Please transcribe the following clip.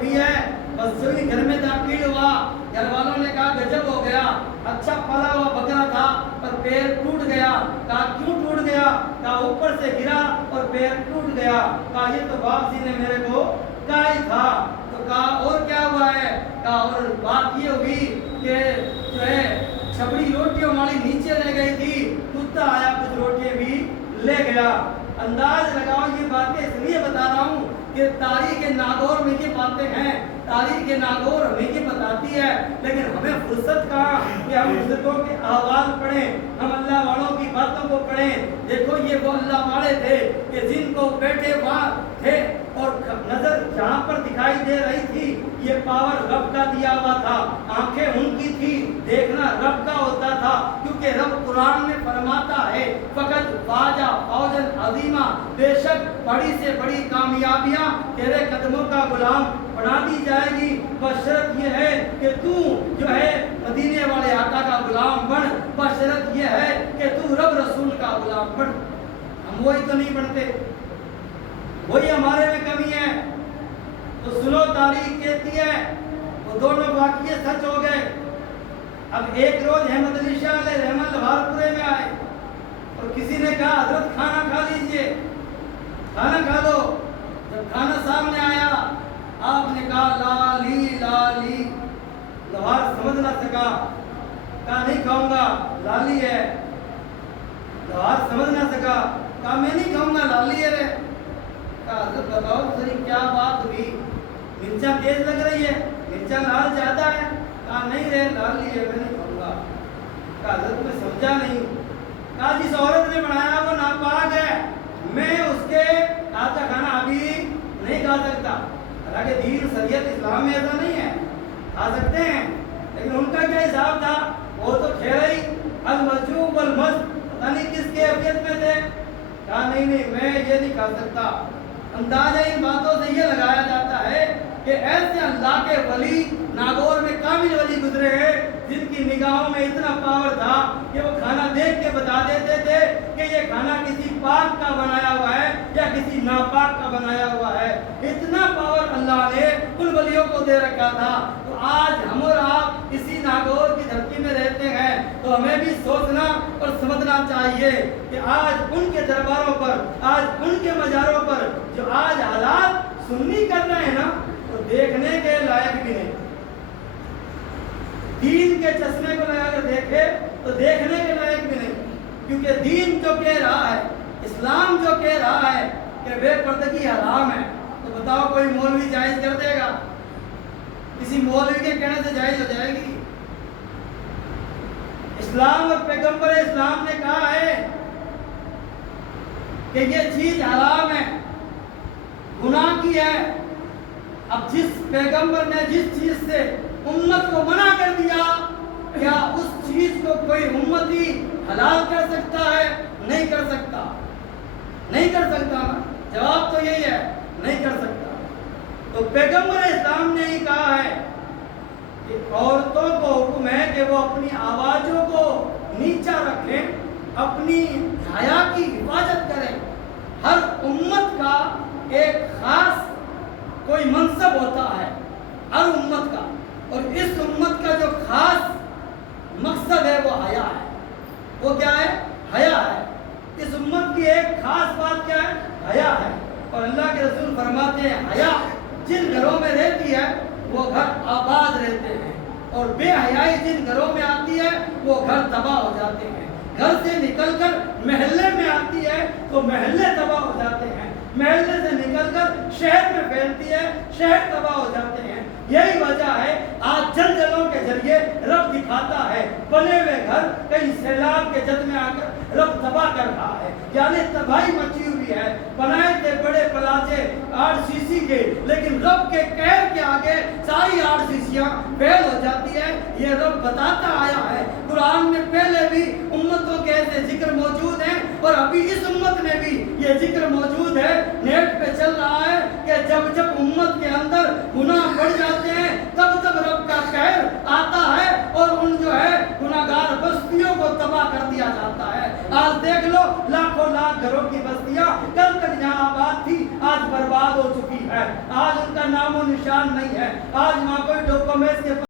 بھی ہے. بس جو ہی گھر میں داخل ہوا, گھر والوں نے کہا گجب ہو گیا, اچھا پلا ہوا بکرا تھا پر پیر ٹوٹ گیا. کہا کیوں ٹوٹ گیا؟ کہا اوپر سے گرا اور پیر ٹوٹ گیا. کہا یہ تو باپ جی نے میرے کو کہا ہی تھا. تو کہا اور کیا ہوا ہے؟ کہا اور بات یہ ہوگی کہ جو ہے چھپڑی روٹیوں والی نیچے رہ گئی تھی, کتا آیا کچھ روٹیاں بھی لے گیا. انداز لگاؤ, یہ باتیں اس لیے بتا رہا ہوں کہ تاریخ ناگور میں یہ باتیں ہیں, تاریخ ناگور ہمیں یہ بتاتی ہے. لیکن ہمیں فرصت کہاں کہ ہم بزرگوں کے احوال پڑھیں, ہم اللہ والوں کی باتوں کو پڑھیں. دیکھو یہ وہ اللہ والے تھے کہ جن کو بیٹے وہاں تھے اور نظر جہاں پر دکھائی دے رہی تھی یہ پاور رب کا دیا ہوا تھا. آنکھیں ان کی تھی, دیکھنا رب کا ہوتا تھا, کیونکہ رب قرآن میں فرماتا ہے فقط فاجا فوجن عظیمہ, بے شک بڑی سے بڑی کامیابیاں تیرے قدموں کا غلام بنا دی جائے گی, بشرط یہ ہے کہ تو جو ہے مدینے والے آقا کا غلام بن, بشرط یہ ہے کہ تو رب رسول کا غلام بن. ہم وہی تو نہیں بنتے, وہی ہمارے میں کمی ہے. تو سنو تاریخ کہتی ہے وہ دونوں واقعے سچ ہو گئے. اب ایک روز احمد علی شاہ علیہ رحمت لاہورپورے میں آئے اور کسی نے کہا حضرت کھانا کھا لیجئے, کھانا کھا لو. جب کھانا سامنے آیا آپ نے کہا لالی لالی. لاہور سمجھ نہ سکا, کہا نہیں کھاؤں گا لالی ہے. لاہور سمجھ نہ سکا, کہا میں نہیں کھاؤں گا لالی ہے. کہا حضرت بتاؤ ذرا کیا بات ہوئی, مرچا تیز لگ رہی ہے, مرچا لال زیادہ ہے. کہا نہیں رے لالی ہے, میں نہیں کھاؤں گا. کہا حضرت میں سمجھا نہیں. کہا جس عورت نے بنایا وہ ناپاک ہے, میں اس کے ہاتھ کا کھانا ابھی نہیں کھا سکتا. حالانکہ دین شریعت اسلام میں ایسا نہیں ہے, کھا سکتے ہیں, لیکن ان کا کیا حساب تھا, وہ تو کھیرا ہی المجوب والمست پتہ نہیں کس کے ابیت میں تھے. کہا نہیں میں یہ نہیں کھا سکتا. اندازہ ان باتوں سے یہ لگایا جاتا ہے کہ ایسے اللہ کے ولی ناگور میں کامل ولی گزرے ہیں جن کی نگاہوں میں اتنا پاور تھا کہ وہ کھانا دیکھ کے بتا دیتے تھے کہ یہ کھانا کسی پاک کا بنایا ہوا ہے یا کسی ناپاک کا بنایا ہوا ہے. اتنا پاور اللہ نے ان ولیوں کو دے رکھا تھا. تو آج ہم اور آپ اسی ناگور کی دھرتی میں رہتے ہیں تو ہمیں بھی سوچنا اور سمجھنا چاہیے کہ آج ان کے درباروں پر, آج ان کے مزاروں پر جو آج حالات سنی کر رہے ہیں نا, تو دیکھنے کے لائق بھی نہیں. دین کے چشمے کو لگا کر دیکھے تو دیکھنے کے لائق بھی نہیں, کیونکہ دین جو کہہ رہا ہے, اسلام جو کہہ رہا ہے کہ بے پردگی حرام ہے, تو بتاؤ کوئی مولوی جائز کر دے گا؟ کسی مولوی کے کہنے سے جائز ہو جائے گی؟ اسلام اور پیغمبر اسلام نے کہا ہے کہ یہ چیز حرام ہے, گناہ کی ہے. اب جس پیغمبر نے جس چیز سے امت کو منع کر دیا, کیا اس چیز کو کوئی امتی حلال کر سکتا ہے؟ نہیں کر سکتا, نہیں کر سکتا نا. جواب تو یہی ہے, نہیں کر سکتا. تو پیغمبر اسلام نے ہی کہا ہے کہ عورتوں کو حکم ہے کہ وہ اپنی آوازوں کو نیچا رکھیں, اپنی حیا کی حفاظت کریں. ہر امت کا ایک خاص کوئی منصب ہوتا ہے, ہر امت کا, اور اس امت کا جو خاص مقصد ہے وہ حیا ہے. وہ کیا ہے؟ حیا ہے. اس امت کی ایک خاص بات کیا ہے؟ حیا ہے. اور اللہ کے رسول فرماتے ہیں حیا جن گھروں میں رہتی ہے وہ گھر آباد رہتے ہیں, اور بے حیائی جن گھروں میں آتی ہے وہ گھر تباہ ہو جاتے ہیں. گھر سے نکل کر محلے میں آتی ہے تو محلے تباہ ہو جاتے ہیں, محلے سے نکل کر شہر میں پھیلتی ہے, شہر تباہ ہو جاتے ہیں. یہی وجہ ہے آج زلزلوں کے ذریعے رب دکھاتا ہے بنے ہوئے گھر کئی سیلاب کے جد میں آ کر رب تباہ کر رہا ہے, یعنی تباہی مچی ہوئی ہے. بنائے تھے بڑے پلاچے RCC کے, لیکن رب کے قہر کے آگے ساری RCCیاں فیل ہو جاتی ہے. یہ رب بتاتا آیا ہے. قرآن میں پہلے بھی امتوں کے ایسے ذکر موجود ہیں, اور ابھی اس امت میں بھی یہ ذکر موجود ہے. نیٹ پہ چل رہا ہے کہ جب جب امت کے اندر گناہ بڑھ جاتے ہیں تب تب رب کا قہر آتا ہے اور ان جو ہے گناہگار بستیوں کو تباہ کر دیا جاتا ہے. آج دیکھ لو لاکھوں لاکھ گھروں کی بستیاں کل تک جہاں آباد تھی آج آج برباد ہو چکی ہے، آج ان کا نام و نشان نہیں ہے، آج وہاں کوئی ڈاکومنٹس کے